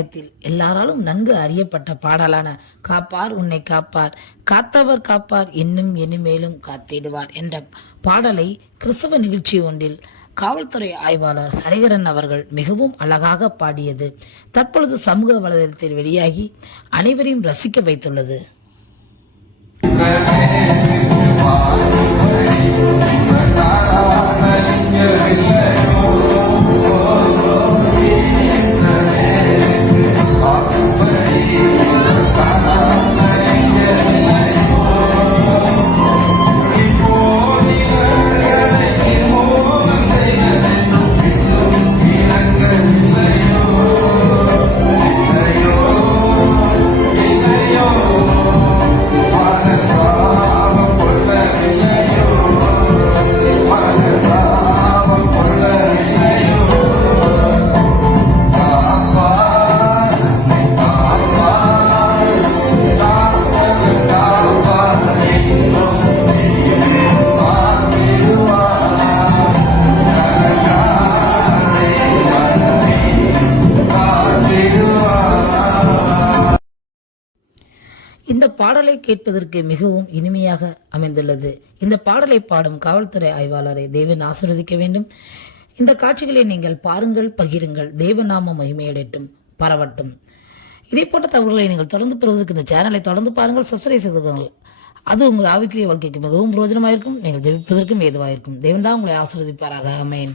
சமுதாயத்தில் எல்லாராலும் நன்கு அறியப்பட்ட பாடலான காப்பார் உன்னை காப்பார், காத்தவர் காப்பார், இன்னும் இனிமேலும் காத்திடுவார் என்ற பாடலை கிறிஸ்தவ நிகழ்ச்சி ஒன்றில் காவல்துறை ஆய்வாளர் ஹரிகரன் அவர்கள் மிகவும் அழகாக பாடியது தற்பொழுது சமூக வலைதளத்தில் வெளியாகி அனைவரையும் ரசிக்க வைத்துள்ளது. இந்த பாடலை கேட்பதற்கு மிகவும் இனிமையாக அமைந்துள்ளது. இந்த பாடலை பாடும் காவல்துறை ஆய்வாளரை தேவன் ஆசீர்வதிக்க வேண்டும். இந்த காட்சிகளை நீங்கள் பாருங்கள், பகிருங்கள். தேவநாம மகிமையடையட்டும், பரவட்டும். இதே போன்ற தகவல்களை நீங்கள் தொடர்ந்து பெறுவதற்கு இந்த சேனலை தொடர்ந்து பாருங்கள், சப்ஸ்கிரைப் செய்து. அது உங்கள் ஆவிக்குரிய வாழ்க்கைக்கு மிகவும் பிரயோஜனமாயிருக்கும். நீங்கள் ஜெபிப்பதற்கும் ஏதுவாயிருக்கும். தேவன் தான் உங்களை ஆசீர்வதிப்பாராக. ஆமென்.